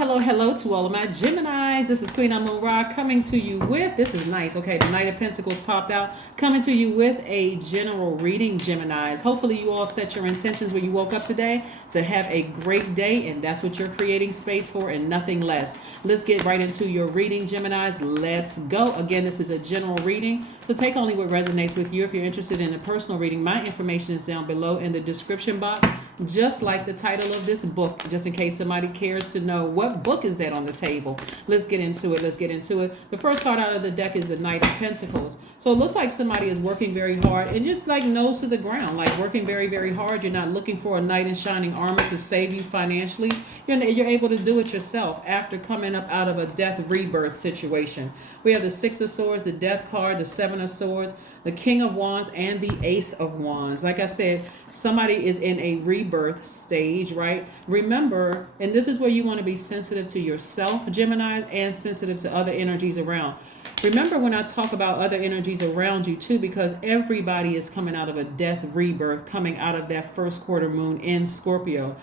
Hello to all of my Geminis. This is Queen Moon coming to you with, this is nice, okay, the Knight of Pentacles popped out, coming to you with a general reading, Geminis. Hopefully you all set your intentions when you woke up today to have a great day, and that's what you're creating space for and nothing less. Let's get right into your reading, Geminis. Let's go. Again, this is a general reading, so take only what resonates with you. If you're interested in a personal reading, my information is down below in the description box, just like the title of this book, just in case somebody cares to know what book is that on the table. Let's get into it. The first card out of the deck is the Knight of Pentacles. So it looks like somebody is working very hard and just like nose to the ground, like working very, very hard. You're not looking for a knight in shining armor to save you financially. You're able to do it yourself after coming up out of a death rebirth situation. We have the Six of Swords, the Death card, the Seven of Swords, the King of Wands, and the Ace of Wands. Like I said, somebody is in a rebirth stage, right? Remember, and this is where you want to be sensitive to yourself, Gemini, and sensitive to other energies around. Remember when I talk about other energies around you too, because everybody is coming out of a death rebirth, coming out of that first quarter moon in Scorpio.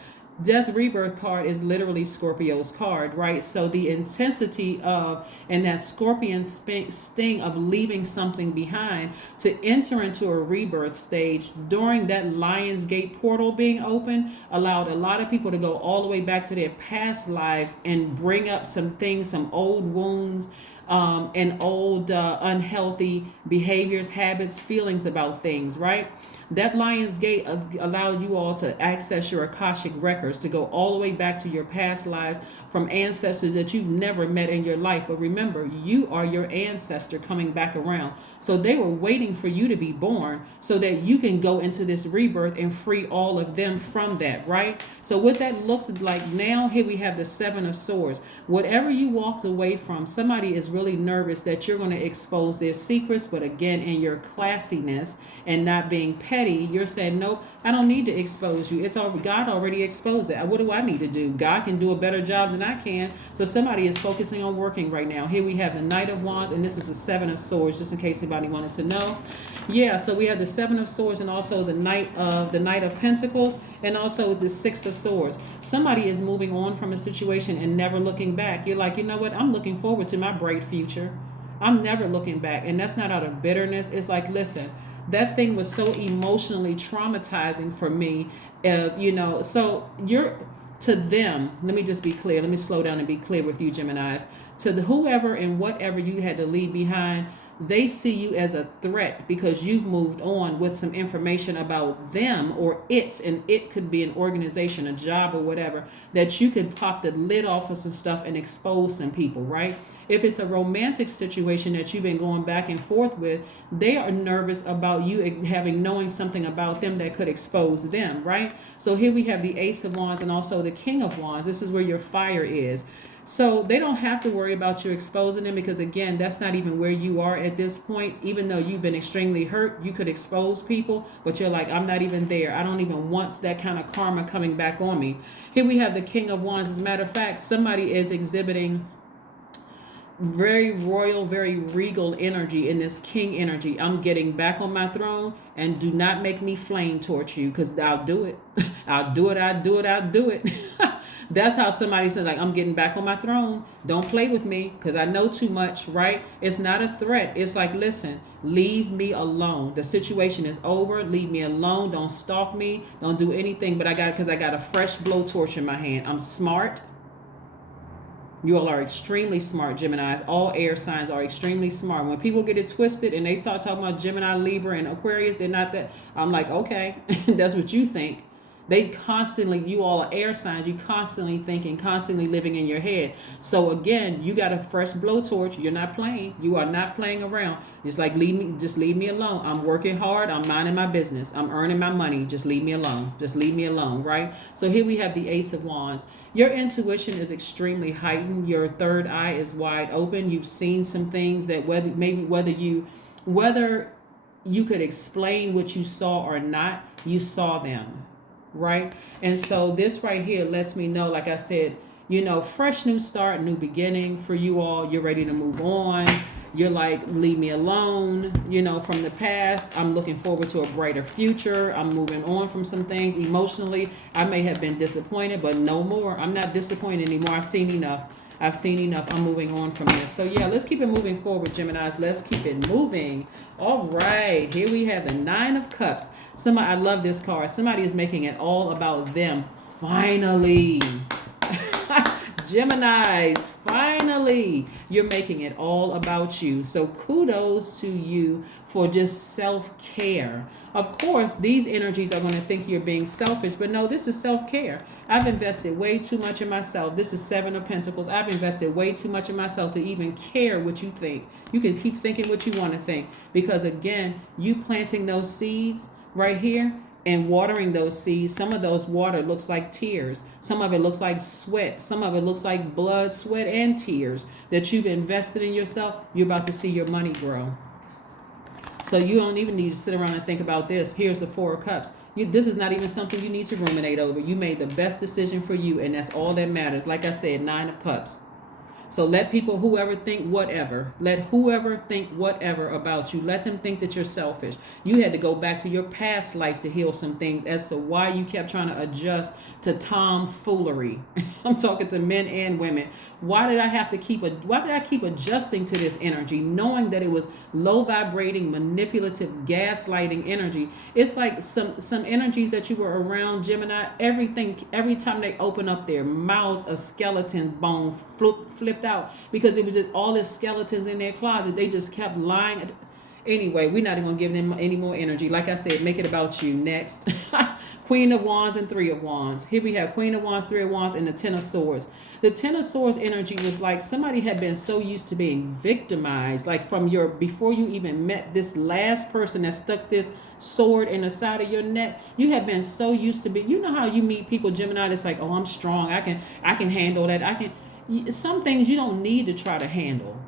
Death rebirth card is literally Scorpio's card, right? So the intensity of and that scorpion sting of leaving something behind to enter into a rebirth stage during that Lion's Gate portal being open allowed a lot of people to go all the way back to their past lives and bring up some things, some old wounds, and old unhealthy behaviors, habits, feelings about things, right? That Lion's Gate allowed you all to access your Akashic records, to go all the way back to your past lives from ancestors that you've never met in your life. But remember, you are your ancestor coming back around. So they were waiting for you to be born so that you can go into this rebirth and free all of them from that, right? So what that looks like now, here we have the Seven of Swords. Whatever you walked away from, somebody is really nervous that you're going to expose their secrets. But again, in your classiness and not being petty, you're saying, nope, I don't need to expose you. It's already, God already exposed it. What do I need to do? God can do a better job than I can. So somebody is focusing on working right now. Here we have the Knight of Wands, and this is the Seven of Swords, just in case anybody wanted to know. Yeah, so we have the Seven of Swords and also the Knight of Pentacles and also the Six of Swords. Somebody is moving on from a situation and never looking back. You're like, you know what? I'm looking forward to my bright future. I'm never looking back. And that's not out of bitterness. It's like, listen, that thing was so emotionally traumatizing for me. So you're to them. Let me just be clear. Let me slow down and be clear with you, Geminis. To whoever and whatever you had to leave behind, they see you as a threat because you've moved on with some information about them or it, and it could be an organization, a job, or whatever, that you could pop the lid off of some stuff and expose some people, right? If it's a romantic situation that you've been going back and forth with, they are nervous about you knowing something about them that could expose them, right? So here we have the Ace of Wands and also the King of Wands. This is where your fire is. So they don't have to worry about you exposing them because, again, that's not even where you are at this point. Even though you've been extremely hurt, you could expose people, but you're like, I'm not even there. I don't even want that kind of karma coming back on me. Here we have the King of Wands. As a matter of fact, somebody is exhibiting very royal, very regal energy in this king energy. I'm getting back on my throne, and do not make me flame torch you because I'll do it. I'll do it. That's how somebody says, like, I'm getting back on my throne. Don't play with me because I know too much, right? It's not a threat. It's like, listen, leave me alone. The situation is over. Leave me alone. Don't stalk me. Don't do anything. But I got a fresh blowtorch in my hand. I'm smart. You all are extremely smart, Geminis. All air signs are extremely smart. When people get it twisted and they start talking about Gemini, Libra, and Aquarius, they're not that. I'm like, okay, that's what you think. They constantly, you all are air signs, you constantly thinking, constantly living in your head. So again, you got a fresh blowtorch. You're not playing. You are not playing around. Just like, just leave me alone. I'm working hard. I'm minding my business. I'm earning my money. Just leave me alone. Just leave me alone, right? So here we have the Ace of Wands. Your intuition is extremely heightened. Your third eye is wide open. You've seen some things that whether you could explain what you saw or not, you saw them. Right? And so this right here lets me know, like I said, fresh new start, new beginning for you all. You're ready to move on. You're like, leave me alone, you know, from the past. I'm looking forward to a brighter future. I'm moving on from some things emotionally. I may have been disappointed, but no more. I'm not disappointed anymore. I've seen enough. I've seen enough. I'm moving on from this. So yeah, let's keep it moving forward, Geminis. Let's keep it moving. All right. Here we have the Nine of Cups. I love this card. Somebody is making it all about them. Finally. Geminis, finally, you're making it all about you. So kudos to you for just self-care. Of course, these energies are going to think you're being selfish, but no, this is self-care. I've invested way too much in myself. This is Seven of Pentacles. I've invested way too much in myself to even care what you think. You can keep thinking what you want to think, because again, you planting those seeds right here and watering those seeds, some of those water looks like tears. Some of it looks like sweat. Some of it looks like blood, sweat, and tears that you've invested in yourself. You're about to see your money grow. So you don't even need to sit around and think about this. Here's the Four of Cups. This is not even something you need to ruminate over. You made the best decision for you, and that's all that matters. Like I said, Nine of Cups. So let people, whoever think whatever, let whoever think whatever about you, let them think that you're selfish. You had to go back to your past life to heal some things as to why you kept trying to adjust to tomfoolery. I'm talking to men and women. Why did I keep adjusting to this energy, knowing that it was low vibrating, manipulative, gaslighting energy? It's like some energies that you were around, Gemini, every time they open up their mouths, a skeleton bone flipped out, because it was just all the skeletons in their closet. They just kept lying. Anyway, we're not even going to give them any more energy. Like I said, make it about you. Next. Queen of Wands and Three of Wands. Here we have Queen of Wands, Three of Wands, and the Ten of Swords. The Ten of Swords energy was like somebody had been so used to being victimized, like before you even met this last person that stuck this sword in the side of your neck. You have been so used to you know how you meet people, Gemini, that's like, oh, I'm strong. I can handle that. Some things you don't need to try to handle.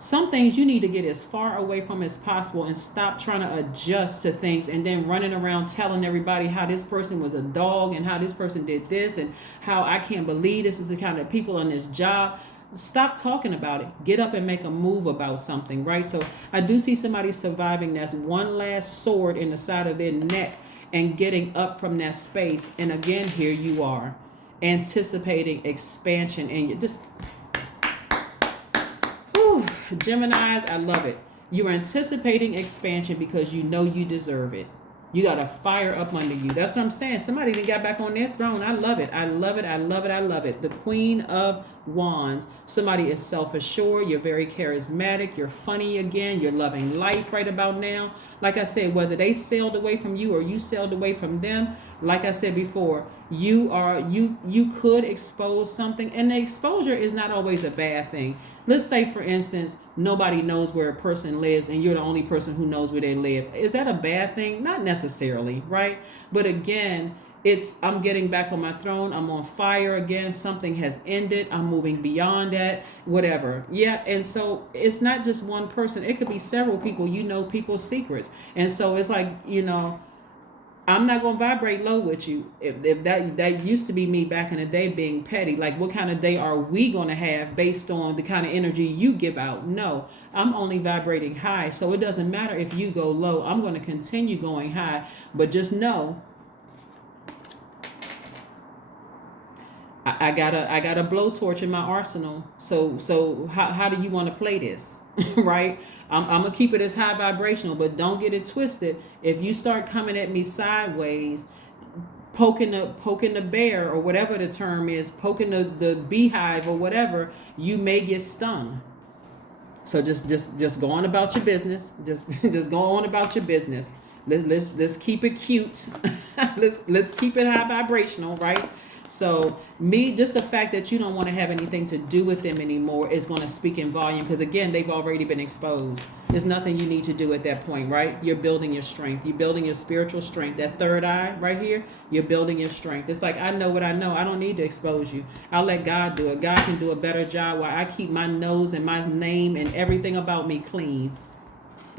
Some things you need to get as far away from as possible and stop trying to adjust to things and then running around telling everybody how this person was a dog and how this person did this and how I can't believe this is the kind of people on this job. Stop talking about it. Get up and make a move about something, right? So I do see somebody surviving that one last sword in the side of their neck and getting up from that space. And again, here you are anticipating expansion, and you just... Geminis, I love it. You're anticipating expansion because you know you deserve it. You got a fire up under you. That's what I'm saying. Somebody done got back on their throne. I love it. I love it. I love it. I love it. The Queen of Wands. Somebody is self-assured. You're very charismatic. You're funny again. You're loving life right about now. Like I said, whether they sailed away from you or you sailed away from them, like I said before, you could expose something, and the exposure is not always a bad thing. Let's say, for instance, nobody knows where a person lives and you're the only person who knows where they live. Is that a bad thing? Not necessarily, right? But again, I'm getting back on my throne. I'm on fire again. Something has ended. I'm moving beyond that, whatever. Yeah. And so it's not just one person. It could be several people. You know people's secrets. And so it's like, I'm not going to vibrate low with you. If that used to be me back in the day, being petty. Like, what kind of day are we going to have based on the kind of energy you give out? No, I'm only vibrating high. So it doesn't matter if you go low. I'm going to continue going high. But just know, I got a blowtorch in my arsenal. So how do you want to play this? Right? I'm gonna keep it as high vibrational, but don't get it twisted. If you start coming at me sideways, poking the bear, or whatever the term is, poking the beehive or whatever, you may get stung. So just go on about your business. Just go on about your business. Let's keep it cute. let's keep it high vibrational, right? So just the fact that you don't want to have anything to do with them anymore is going to speak in volume, because again, they've already been exposed. There's nothing you need to do at that point, right? You're building your strength. You're building your spiritual strength. That third eye right here, you're building your strength. It's like, I know what I know. I don't need to expose you. I'll let God do it. God can do a better job while I keep my nose and my name and everything about me clean.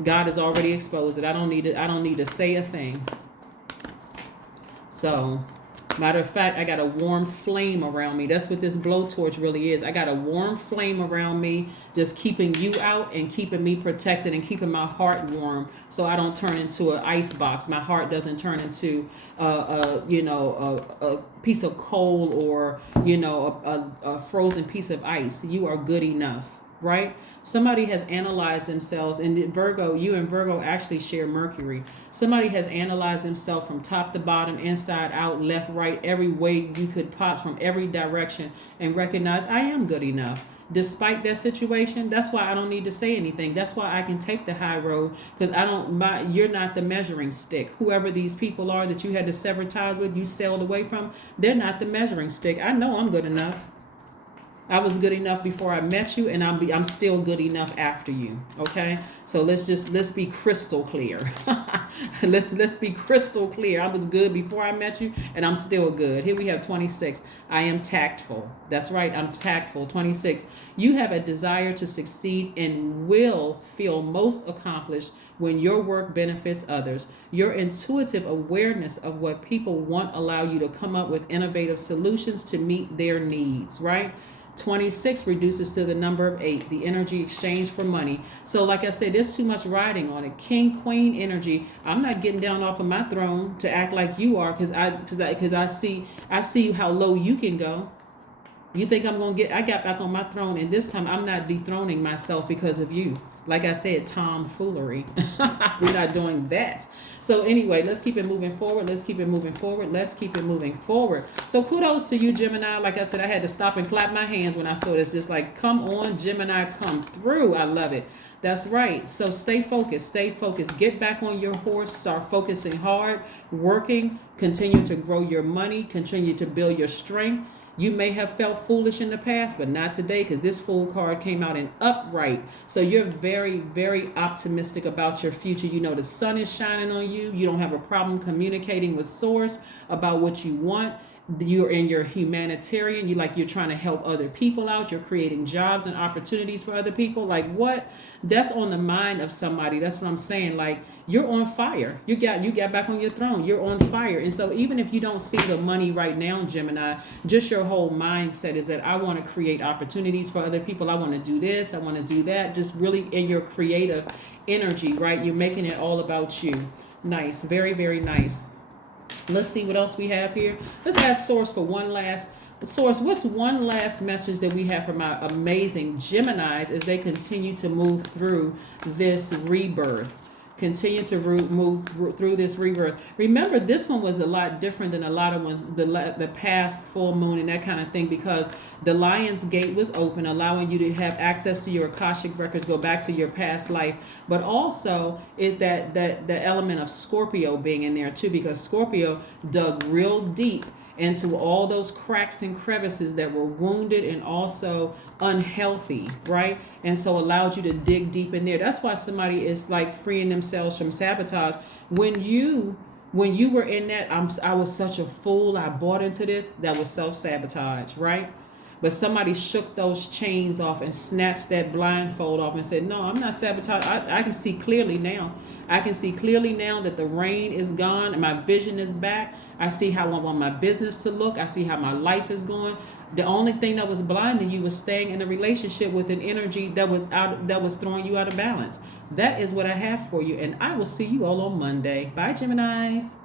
God has already exposed it. I don't need to say a thing. So Matter of fact, I got a warm flame around me. That's what this blowtorch really is. I got a warm flame around me, just keeping you out and keeping me protected and keeping my heart warm, so I don't turn into an ice box. My heart doesn't turn into a piece of coal, or a frozen piece of ice. You are good enough, right? Somebody has analyzed themselves, and Virgo, you and Virgo actually share Mercury. Somebody has analyzed themselves from top to bottom, inside out, left, right, every way you could pop, from every direction, and recognize I am good enough. Despite that situation, that's why I don't need to say anything. That's why I can take the high road, because you're not the measuring stick. Whoever these people are that you had to sever ties with, you sailed away from, they're not the measuring stick. I know I'm good enough. I was good enough before I met you, and I'm still good enough after you. Okay, so let's be crystal clear. let's be crystal clear. I was good before I met you, and I'm still good. Here we have 26. I am tactful. That's right, I'm tactful. 26. You have a desire to succeed and will feel most accomplished when your work benefits others. Your intuitive awareness of what people want allow you to come up with innovative solutions to meet their needs, right? 26 reduces to the number of 8, the energy exchange for money. So like I said, there's too much riding on it. King, queen energy. I'm not getting down off of my throne to act like you are, because I see how low you can go. You think I got back on my throne, and this time I'm not dethroning myself because of you. Like I said, tomfoolery. We're not doing that. So anyway, let's keep it moving forward. Let's keep it moving forward. Let's keep it moving forward. So kudos to you, Gemini. Like I said, I had to stop and clap my hands when I saw this. Just like, come on, Gemini, come through. I love it. That's right. So stay focused. Stay focused. Get back on your horse. Start focusing hard, working. Continue to grow your money. Continue to build your strength. You may have felt foolish in the past, but not today, because this Fool card came out in upright. So you're very, very optimistic about your future. You know the sun is shining on you. You don't have a problem communicating with Source about what you want. You're in your humanitarian. You're trying to help other people out. You're creating jobs and opportunities for other people. Like what? That's on the mind of somebody. That's what I'm saying. Like you're on fire. You got back on your throne. You're on fire. And so even if you don't see the money right now, Gemini, just your whole mindset is that I want to create opportunities for other people. I want to do this. I want to do that. Just really in your creative energy, right? You're making it all about you. Nice. Very, very nice. Let's see what else we have here. Let's ask Source for one last. Source, what's one last message that we have for my amazing Geminis as they continue to move through this rebirth? Continue to move through this rebirth. Remember, this one was a lot different than a lot of ones, the past full moon and that kind of thing, because the Lion's Gate was open, allowing you to have access to your Akashic records, go back to your past life. But also is that the element of Scorpio being in there too, because Scorpio dug real deep into all those cracks and crevices that were wounded and also unhealthy, right? And so allowed you to dig deep in there. That's why somebody is like freeing themselves from sabotage. When you were in that, I was such a fool, I bought into this, that was self-sabotage, right? But somebody shook those chains off and snatched that blindfold off and said, no, I'm not sabotaged. I can see clearly now. I can see clearly now that the rain is gone and my vision is back. I see how I want my business to look. I see how my life is going. The only thing that was blinding you was staying in a relationship with an energy that was throwing you out of balance. That is what I have for you. And I will see you all on Monday. Bye, Geminis.